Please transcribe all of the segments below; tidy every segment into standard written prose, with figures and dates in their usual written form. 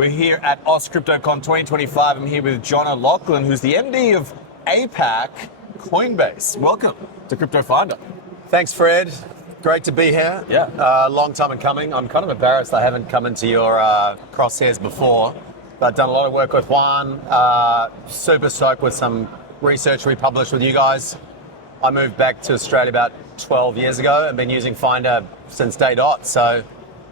We're here at Aus Crypto Con 2025. I'm here with John O'Loughlin, who's the MD of APAC Coinbase. Welcome to Crypto Finder. Thanks, Fred. Great to be here. Yeah. Long time in coming. I'm kind of embarrassed I haven't come into your crosshairs before, but I've done a lot of work with Juan. Super stoked with some research we published with you guys. I moved back to Australia about 12 years ago and been using Finder since day dot, so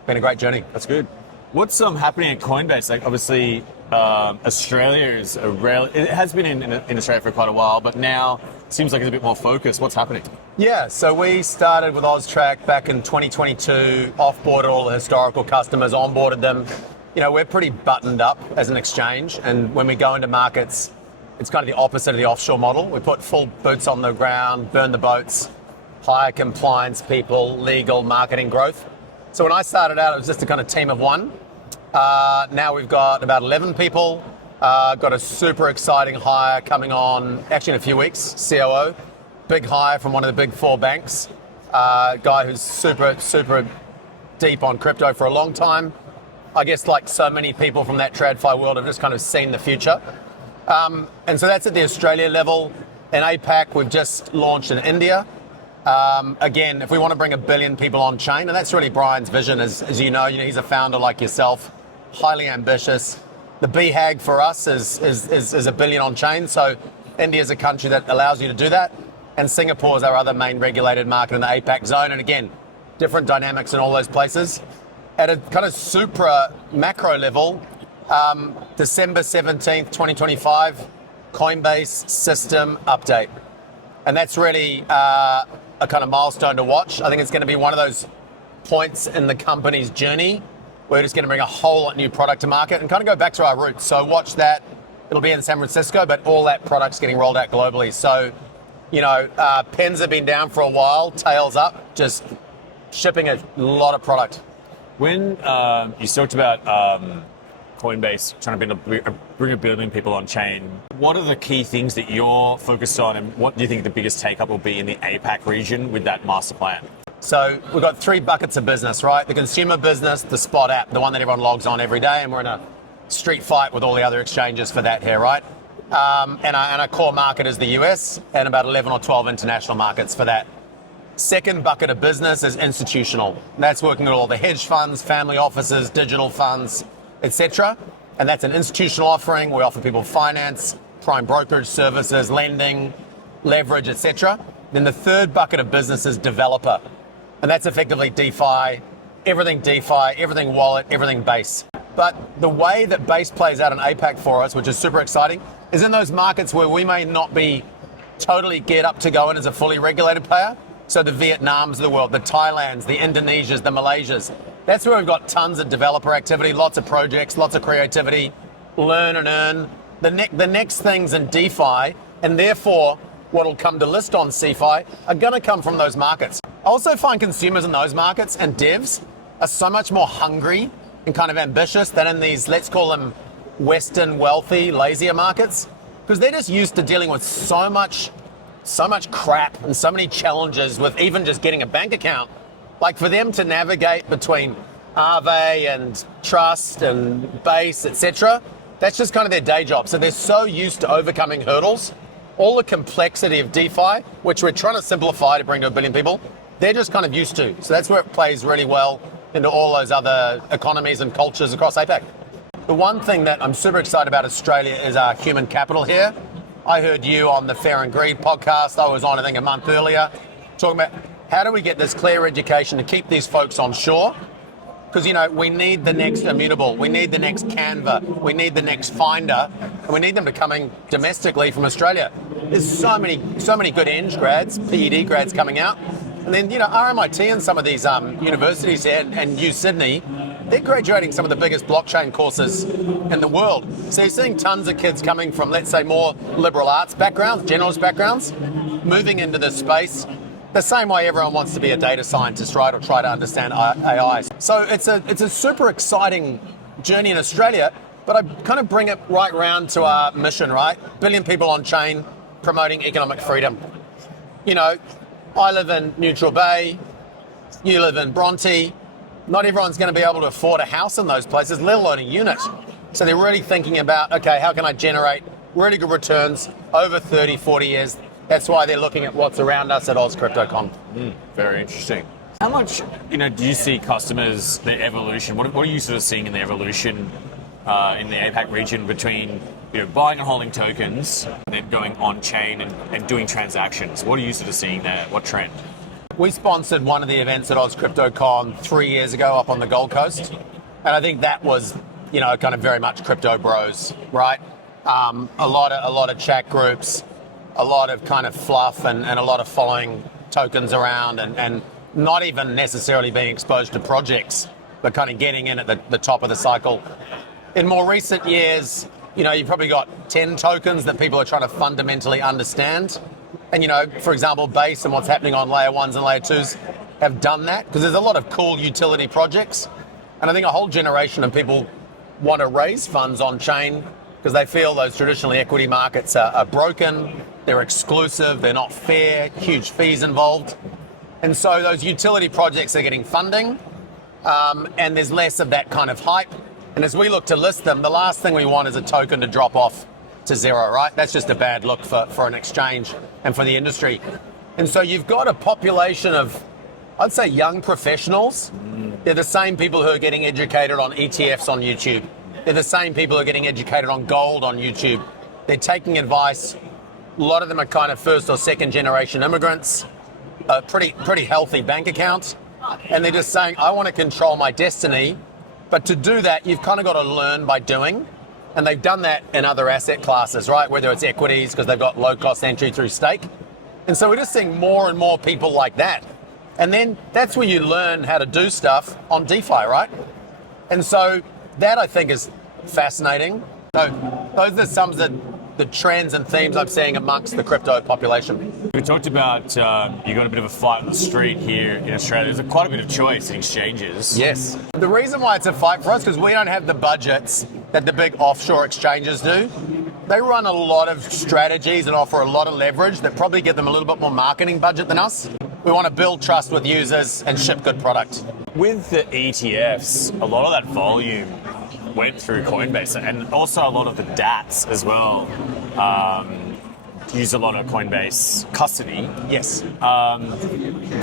been a great journey. That's good. What's happening at Coinbase? Like, obviously, Australia is it has been in Australia for quite a while, but now it seems like it's a bit more focused. What's happening? Yeah, so we started with AusTrack back in 2022, offboarded all the historical customers, onboarded them. You know, we're pretty buttoned up as an exchange, and when we go into markets, it's kind of the opposite of the offshore model. We put full boots on the ground, burn the boats, hire compliance people, legal, marketing, growth. So when I started out, it was just a kind of team of one. Now we've got about 11 people. Got a super exciting hire coming on, actually in a few weeks, COO. Big hire from one of the big four banks. Guy who's super deep on crypto for a long time. I guess like so many people from that TradFi world have just kind of seen the future. And so that's at the Australia level. In APAC, we've just launched in India. Again, if we want to bring 1 billion people on chain, and that's really Brian's vision, as you know, he's a founder like yourself, highly ambitious. The BHAG for us is 1 billion on chain. So India is a country that allows you to do that. And Singapore is our other main regulated market in the APAC zone. And again, different dynamics in all those places. At a kind of supra macro level, December 17th, 2025, Coinbase system update. And that's really a kind of milestone to watch. I think it's going to be one of those points in the company's journey. We're just going to bring a whole lot new product to market and kind of go back to our roots. So watch that. It'll be in San Francisco, but all that product's getting rolled out globally. So, pens have been down for a while, tails up, just shipping a lot of product. When you talked about Coinbase trying to bring 1 billion people on chain, what are the key things that you're focused on, and what do you think the biggest take-up will be in the APAC region with that master plan? So we've got 3 buckets of business, right? The consumer business, the spot app, the one that everyone logs on every day, and we're in a street fight with all the other exchanges for that here, right? And our core market is the US, and about 11 or 12 international markets for that. Second bucket of business is institutional. That's working with all the hedge funds, family offices, digital funds, etc. And that's an institutional offering. We offer people finance, prime brokerage services, lending, leverage, etc. Then the third bucket of business is developer. And that's effectively DeFi, everything wallet, everything Base. But the way that Base plays out in APAC for us, which is super exciting, is in those markets where we may not be totally geared up to go in as a fully regulated player. So the Vietnams of the world, the Thailands, the Indonesias, the Malaysias. That's where we've got tons of developer activity, lots of projects, lots of creativity, learn and earn. The next things in DeFi, and therefore what will come to list on CeFi, are going to come from those markets. I also find consumers in those markets and devs are so much more hungry and kind of ambitious than in these, let's call them Western, wealthy, lazier markets, because they're just used to dealing with so much crap and so many challenges with even just getting a bank account. Like for them to navigate between Aave and Trust and Base, etc., that's just kind of their day job. So they're so used to overcoming hurdles. All the complexity of DeFi, which we're trying to simplify to bring to 1 billion people, they're just kind of used to. So that's where it plays really well into all those other economies and cultures across APAC. The one thing that I'm super excited about Australia is our human capital here. I heard you on the Fair and Greed podcast. I was on, I think, a month earlier, talking about how do we get this clear education to keep these folks on shore? Because, we need the next Immutable, we need the next Canva, we need the next Finder, and we need them to coming domestically from Australia. There's so many good Eng grads, PED grads coming out. And then, RMIT and some of these universities here, and U Sydney, they're graduating some of the biggest blockchain courses in the world. So you're seeing tons of kids coming from, let's say, more liberal arts backgrounds, generalist backgrounds, moving into this space. The same way everyone wants to be a data scientist, right, or try to understand AI. So it's a super exciting journey in Australia, but I kind of bring it right round to our mission, right? 1 billion people on chain, promoting economic freedom. I live in Neutral Bay, you live in Bronte. Not everyone's going to be able to afford a house in those places, let alone a unit. So they're really thinking about, okay, how can I generate really good returns over 30, 40 years? That's why they're looking at what's around us at Aus Crypto Con. Very interesting. How much, do you see customers, their evolution? What are you sort of seeing in the evolution in the APAC region between buying and holding tokens and then going on chain and doing transactions? What are you sort of seeing there? What trend? We sponsored one of the events at Aus Crypto Con 3 years ago up on the Gold Coast. And I think that was, kind of very much crypto bros, right? A lot of chat groups, a lot of kind of fluff and a lot of following tokens around and not even necessarily being exposed to projects, but kind of getting in at the top of the cycle. In more recent years, you've probably got 10 tokens that people are trying to fundamentally understand. And, for example, Base and what's happening on layer 1s and layer 2s have done that because there's a lot of cool utility projects. And I think a whole generation of people want to raise funds on chain because they feel those traditional equity markets are broken, they're exclusive, they're not fair, huge fees involved. And so those utility projects are getting funding and there's less of that kind of hype. And as we look to list them, the last thing we want is a token to drop off to zero, right? That's just a bad look for an exchange and for the industry. And so you've got a population of, I'd say, young professionals. They're the same people who are getting educated on ETFs on YouTube. They're the same people who are getting educated on gold on YouTube. They're taking advice. A lot of them are kind of first or second generation immigrants, pretty healthy bank accounts. And they're just saying, I want to control my destiny. But to do that, you've kind of got to learn by doing. And they've done that in other asset classes, right? Whether it's equities, because they've got low cost entry through stake. And so we're just seeing more and more people like that. And then that's where you learn how to do stuff on DeFi, right? And so that I think is fascinating. So those are some of the trends and themes I'm seeing amongst the crypto population. We talked about you got a bit of a fight on the street here in Australia. There's quite a bit of choice in exchanges. Yes. The reason why it's a fight for us is because we don't have the budgets that the big offshore exchanges do. They run a lot of strategies and offer a lot of leverage that probably give them a little bit more marketing budget than us. We want to build trust with users and ship good product. With the ETFs, a lot of that volume went through Coinbase and also a lot of the DATs as well. Use a lot of Coinbase custody. Yes.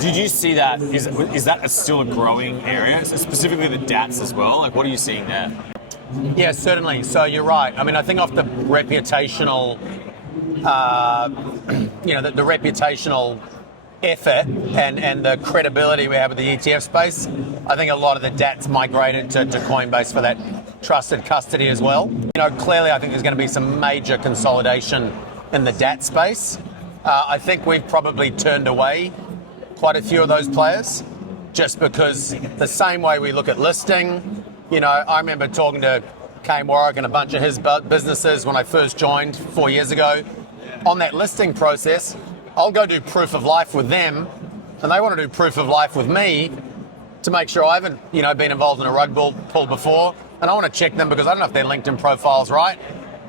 Did you see that? Is that still a growing area? Specifically the DATs as well? Like, what are you seeing there? Yeah, certainly. So you're right. I mean, I think off the reputational, the reputational effort and the credibility we have with the ETF space, I think a lot of the DATs migrated to Coinbase for that trusted custody as well. Clearly I think there's going to be some major consolidation in the DAT space. I think we've probably turned away quite a few of those players just because the same way we look at listing, I remember talking to Kane Warwick and a bunch of his businesses when I first joined 4 years ago. On that listing process, I'll go do proof of life with them and they want to do proof of life with me to make sure I haven't, been involved in a rug pull before. And I want to check them because I don't know if their LinkedIn profile's right.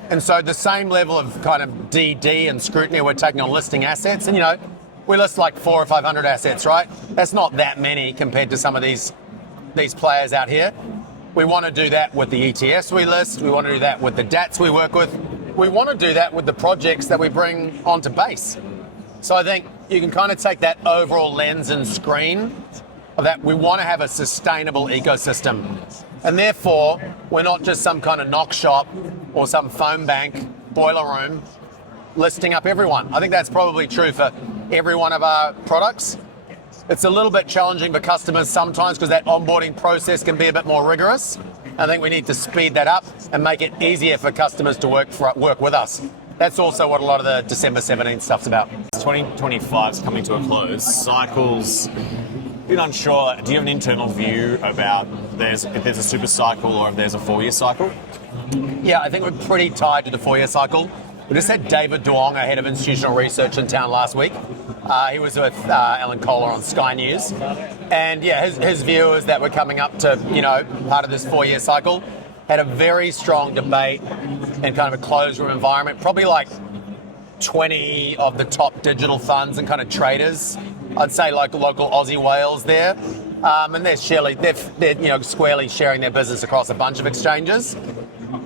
And so the same level of kind of DD and scrutiny we're taking on listing assets. And, we list like 400 or 500 assets, right? That's not that many compared to some of these players out here. We want to do that with the ETFs we list. We want to do that with the DATs we work with. We want to do that with the projects that we bring onto Base. So I think you can kind of take that overall lens and screen of that. We want to have a sustainable ecosystem. And therefore, we're not just some kind of knock shop or some phone bank boiler room listing up everyone. I think that's probably true for every one of our products. It's a little bit challenging for customers sometimes because that onboarding process can be a bit more rigorous. I think we need to speed that up and make it easier for customers to work with us. That's also what a lot of the December 17th stuff's about. 2025 is coming to a close. Cycles, a bit unsure. Do you have an internal view about if there's a super cycle or if there's a 4-year cycle? Yeah, I think we're pretty tied to the 4-year cycle. We just had David Duong, our head of institutional research, in town last week. He was with Alan Kohler on Sky News. And yeah, his view is that we're coming up to, part of this 4-year cycle. Had a very strong debate in kind of a closed room environment, probably like 20 of the top digital funds and kind of traders. I'd say like local Aussie whales there. And they're squarely sharing their business across a bunch of exchanges.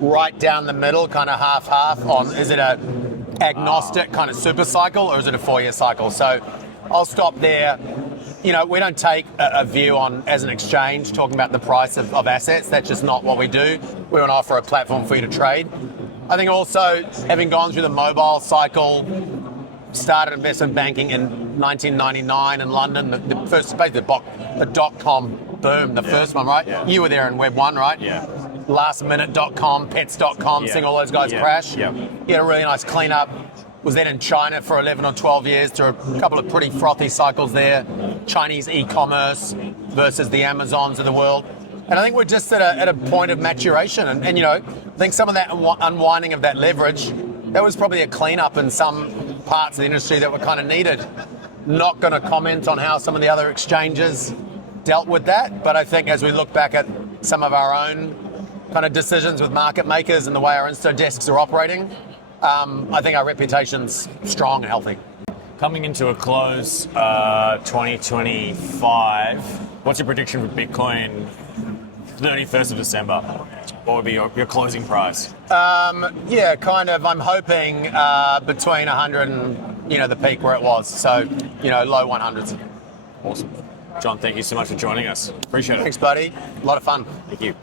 right down the middle, kind of half-half on, is it a agnostic kind of super cycle or is it a 4-year cycle? So I'll stop there. You know, we don't take a view on, as an exchange, talking about the price of assets. That's just not what we do. We want to offer a platform for you to trade. I think also, having gone through the mobile cycle, started investment banking in 1999 in London, the first, basically the dot-com boom, the first one, right? Yeah. You were there in Web 1, right? Yeah. Lastminute.com, pets.com, seeing all those guys crash. Yeah. You had a really nice cleanup. Was then in China for 11 or 12 years through a couple of pretty frothy cycles there. Chinese e-commerce versus the Amazons of the world. And I think we're just at a point of maturation. And you know, I think some of that unwinding of that leverage, that was probably a cleanup in some parts of the industry that were kind of needed. Not going to comment on how some of the other exchanges dealt with that, but I think as we look back at some of our own kind of decisions with market makers and the way our insta desks are operating, I think our reputation's strong and healthy. Coming into a close 2025, what's your prediction for Bitcoin 31st of December? What would be your closing price? Yeah, kind of. I'm hoping between 100 and, you know, the peak where it was. So, you know, low 100s. Awesome. John, thank you so much for joining us. Appreciate it. Thanks, buddy. A lot of fun. Thank you.